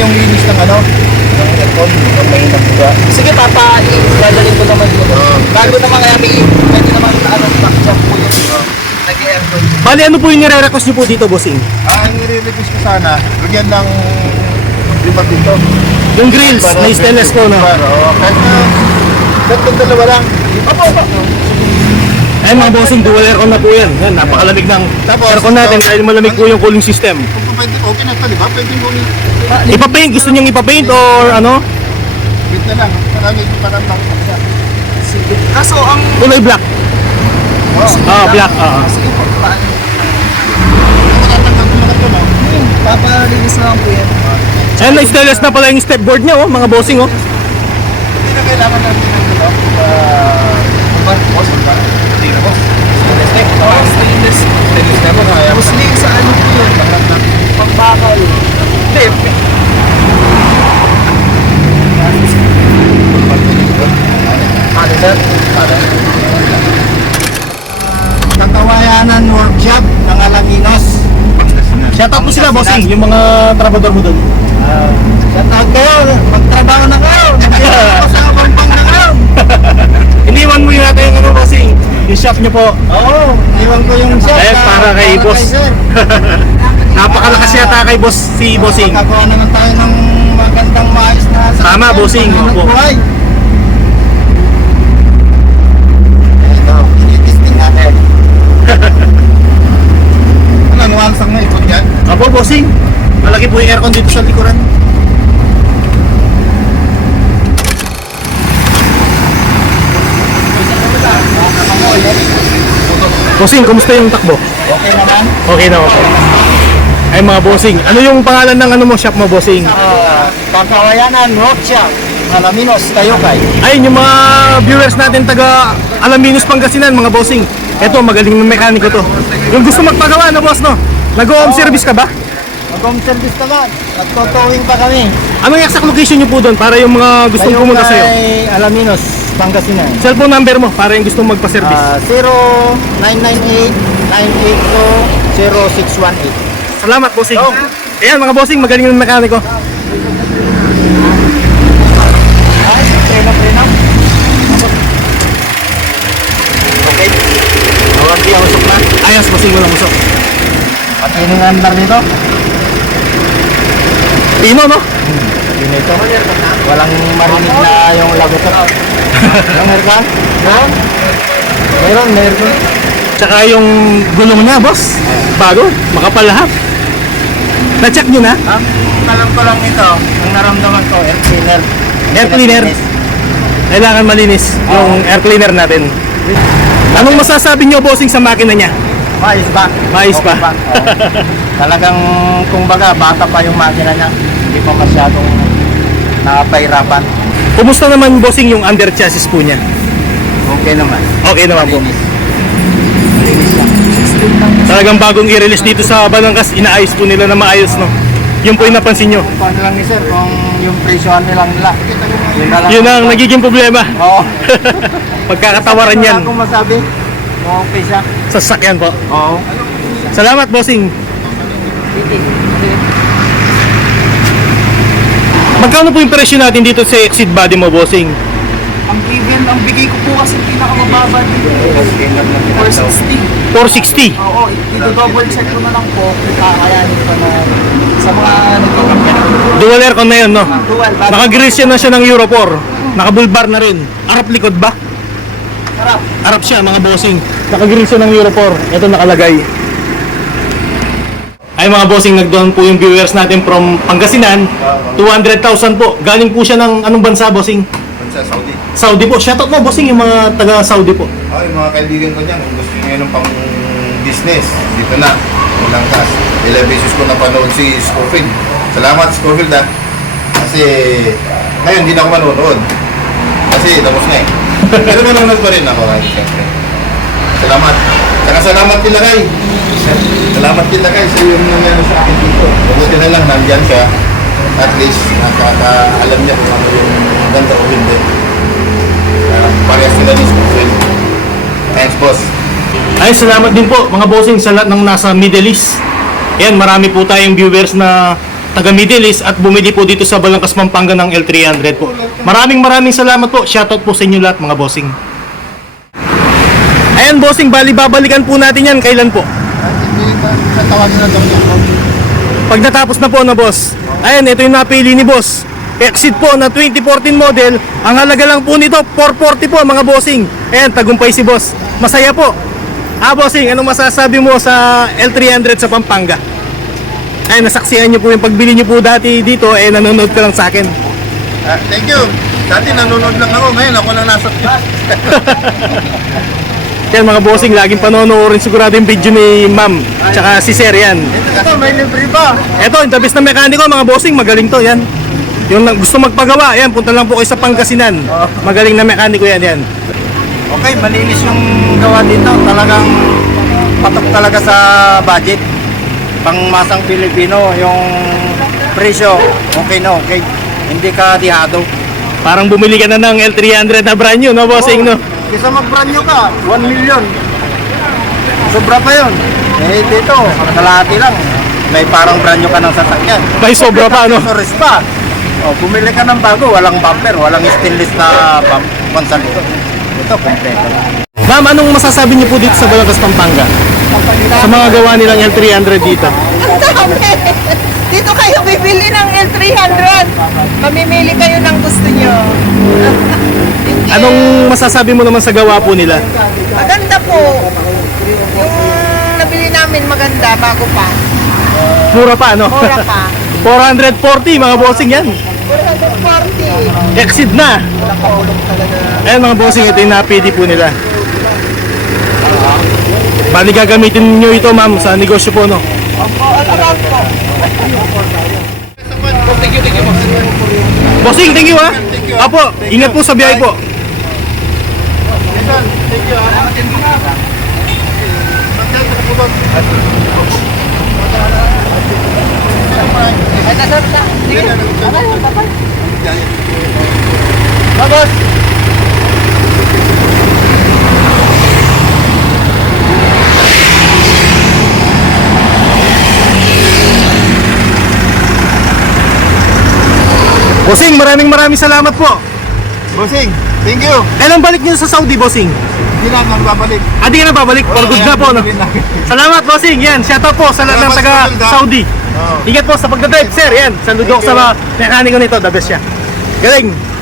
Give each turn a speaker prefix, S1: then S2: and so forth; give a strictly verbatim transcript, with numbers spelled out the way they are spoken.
S1: yung linis ng ano, ng aircon, yung may nabuga.
S2: Sige, papa, i-dadalhin ko naman yun.
S1: Oo.
S2: Bago naman kaya may, pwede naman ano, stock dyan po yung nag-aircon.
S3: Bali, ano po yung nire-request nyo po dito, bossing?
S1: Ah, ang nire-request ko sana, lagyan ng lima dito.
S3: Yung grills, na stainless po, no?
S1: Oo, kahit na, kahit kung dalawa lang. Opo, opo.
S3: Ay, mga bossing, dual aircon na po yan. Yan, napakalamig ng
S1: Tapos,
S3: aircon natin
S1: ito,
S3: dahil malamig po yung cooling system.
S1: Kung pwede, okay na ito, di ba? Pwede mo
S3: Ipapaint, gusto niyang ipapaint or ano?
S1: wait na lang. Marami yung parang siya.
S2: Sige. Kaso ang...
S3: Kulay black.
S1: Oo.
S3: Ah, black, ah.
S2: Sige po, paano?
S1: Kung natatanggal ko lang ito, no?
S2: Hmm, papalinis na lang po yan.
S3: Ayan, na stainless na pala yung stepboard niya, oh, mga bossing, oh.
S1: Hindi na kailangan natin ng ito. Ah, boss, boss, boss. Hindi na, boss. Stainless na ito.
S2: Oo, stainless.
S1: Stainless na ito, kaya.
S2: Mostly sa ano po yun? Pagbakal. Hindi.
S1: Ano, sir? Ano? Katawayanan Workshop ng Alaminos.
S3: Shout out po sila, bossing, yung mga trabador mo doon.
S1: Shout out kayo. Magtrabaho na kayo. Nandito ako sa Pampang na kayo.
S3: Iniwan mo yung natin yung ano, bossing. Yung shop niyo po.
S1: Oo. Iwan ko yung shop.
S3: Ayan,
S1: sa-
S3: para kay boss.
S1: sir.
S3: Napakalakas yata kay boss si bossing.
S1: Magkagawa naman tayo ng magandang maayos na sa
S3: Tama, bossing. Opo.
S1: buhay. Ito, tinitesting natin. Ano, nuwalsak na ikot yan?
S3: Apo, bossing. Malaki po yung aircon dito sa likuran. Bossing, kumusta yung takbo?
S1: Okay naman.
S3: Okay na ako. Ay mga bossing, ano yung pangalan ng ano mo shop mo, bossing?
S1: Uh, Kakawayanan Workshop, Alaminos, Tayokay.
S3: Ayun, yung mga viewers natin taga Alaminos, Pangasinan, mga bossing. Ito, magaling ng mekaniko to. Yung gusto magpagawa na, boss, no? Nag-home service ka ba?
S1: Mag-home service naman. Nagtotowing pa kami.
S3: Anong exact location nyo po doon para yung mga gustong pumunta sa'yo?
S1: Tayokay, Alaminos, Pangasinan.
S3: Cellphone number mo para yung gustong magpa-service.
S1: Uh, zero nine nine eight nine eight two zero six one eight.
S3: Salamat, bossing.
S1: Oh.
S3: Ayan, mga bossing, magaling ng mekaniko.
S1: Ay, prenup, prenup. Okay. Huwag di usok na.
S3: Ayos, bossing, walang usok.
S1: At yun yung andar dito.
S3: Tino, no?
S1: Yun ito. Walang marinig na yung lagot. Yung aircon? Meron? Meron, meron.
S3: Tsaka yung gulong niya, boss. Bago, makapal lahat. Na-check nyo na?
S1: Ang alam ko lang ito, ang naramdaman ko, air cleaner.
S3: Air cleaner? Kailangan malinis yung air cleaner natin. Anong masasabi nyo, bossing, sa makina niya?
S1: Mais ba?
S3: Mais pa.
S1: Okay Oo. Talagang, kumbaga, bata pa yung makina niya. Hindi pa masyadong nakapahirapan.
S3: Kumusta naman, bossing, yung under chassis po niya?
S1: Okay naman.
S3: Okay naman po.
S1: Malinis. Malinis lang.
S3: Talagang bagong i-release dito sa Balangkas, inaayos po nila na maayos, no? Yun po yung napansin nyo.
S1: Kung paano lang ni sir, kung yung presyohan nilang nila. Yun na lang.
S3: Yun ang nagiging problema.
S1: Oo.
S3: Pagkakatawaran yan.
S1: Wala akong masabi. Okay siya.
S3: Sa sasakyan po.
S1: Oo.
S3: Salamat, bossing. Magkano po yung presyo natin dito sa exit body mo, bossing?
S2: Ang given, ang bigay ko po kasi pinakamababa dito. four sixty.
S3: four sixty.
S2: Oo, i-double check ko na lang po kung kakayanin ko na sa mga nagkakampi.
S3: Dual aircon na yun, no?
S2: Dual, bago.
S3: Naka-grills yan na siya ng Euro four. Naka-bulbar na rin. Arap likod ba?
S2: Harap.
S3: Arap siya, mga bossing. Naka-grills siya ng Euro four. Ito nakalagay. Ay mga bossing, nagdoon po yung viewers natin from Pangasinan. two hundred thousand po. Galing po siya ng anong bansa, bossing?
S1: Bansa Saudi.
S3: Saudi po. Shoutout mo, bossing, yung mga taga Saudi po.
S1: Oh, yung mga kaibigan ko niyan, kung gusto niyo ng pang business, dito na. Ilang kas. Ilang beses ko napanood si Scofield. Salamat, Scofield, ha. Kasi, ngayon, hindi na ako manonood. Kasi, tapos na eh. Pero manonood pa rin ako, ha, siyempre. Salamat. Saka salamat kila kay. Salamat kila kay sa yung nangyari sa akin dito. Buti na lang, nandyan siya. At least, nakakaalam niya kung ano yung ganda o hindi. Uh, parehas sila ni Scofield. Thanks, boss.
S3: Ay, salamat din po mga bossing sa lahat ng nasa Middle East. Yan, marami po tayong viewers na taga Middle East at bumili po dito sa Balangkas, Pampanga ng L three hundred po. Maraming maraming salamat po. Shoutout po sa inyo lahat mga bossing. Ayan bossing, bali babalikan po natin yan. Kailan po?
S1: Sa tawagin na daw niya.
S3: Pag natapos na po na boss. Ayan, ito yung napili ni boss. Exit po na twenty fourteen model. Ang halaga lang po nito, four forty po mga bossing. Ayan, tagumpay si boss. Masaya po. Ah bossing, anong masasabi mo sa L three hundred sa Pampanga? Ay, nasaksihan niyo po yung pagbili niyo po dati dito, eh nanonood ka lang sa akin.
S1: Ah, thank you. Dati nanonood lang ako, ngayon ako na nasa
S3: Yan mga bossing, laging panonoorin sigurado yung video ni ma'am, tsaka si sir yan.
S1: Ito, may libre pa.
S3: Eto, yung the best na mekaniko mga bossing, magaling to yan. Yung na- gusto magpagawa, yan, punta lang po kayo sa Pangasinan. Magaling na mekaniko yan, yan.
S4: Okay, malinis yung gawa dito. Talagang patok talaga sa budget. Pangmasang Pilipino, yung presyo, okay na okay. Hindi ka dihado.
S3: Parang bumili ka na ng L three hundred na brand new, no bossing, no?
S4: Kisa mag-brand new ka, one million. Sobra pa yun. Eh dito, kalahati lang. May parang brand new ka ng sasakyan.
S3: May sobra pa, no?
S4: Accessories pa. O, bumili ka ng bago, walang bumper, walang stainless na bump, pansal ito. Ito, kompleto.
S3: Ma'am, anong masasabi niyo po dito sa Balangkas, Pampanga? Sa mga gawa nilang L three hundred dito?
S5: Ang dami! Dito kayo bibili ng L three hundred. Mamimili kayo ng gusto nyo.
S3: Anong masasabi mo naman sa gawa po nila?
S5: Maganda po. Yung nabili namin maganda, bago pa.
S3: Mura pa, no?
S5: Mura pa.
S3: four forty mga bossing yan.
S5: four forty.
S3: Exceed na. Ayan mga bossing, ito yung napili po nila. Bali gagamitin nyo ito ma'am sa negosyo po, no?
S5: Opo, all around po.
S3: Bossing, thank you ha. Apo, ingat po sa biyahe po.
S5: Ay, nasa na. Sige. Bye-bye, bye-bye.
S1: Babos!
S3: Bossing, maraming maraming salamat po.
S1: Bossing, thank you.
S3: Kailan balik nyo sa Saudi, bossing?
S1: Hindi na magbabalik.
S3: Ah, di ka na babalik. For good na po, no? Salamat, bossing. Yan, shoutout po sa lahat ng
S1: Salamat,
S3: taga
S1: Bossing, ha?
S3: Saudi.
S1: Oo.
S3: Ingat po sa pagdadrive, sir. Yan, saludo ko sa mga mekaniko nito. The best siya. Galing.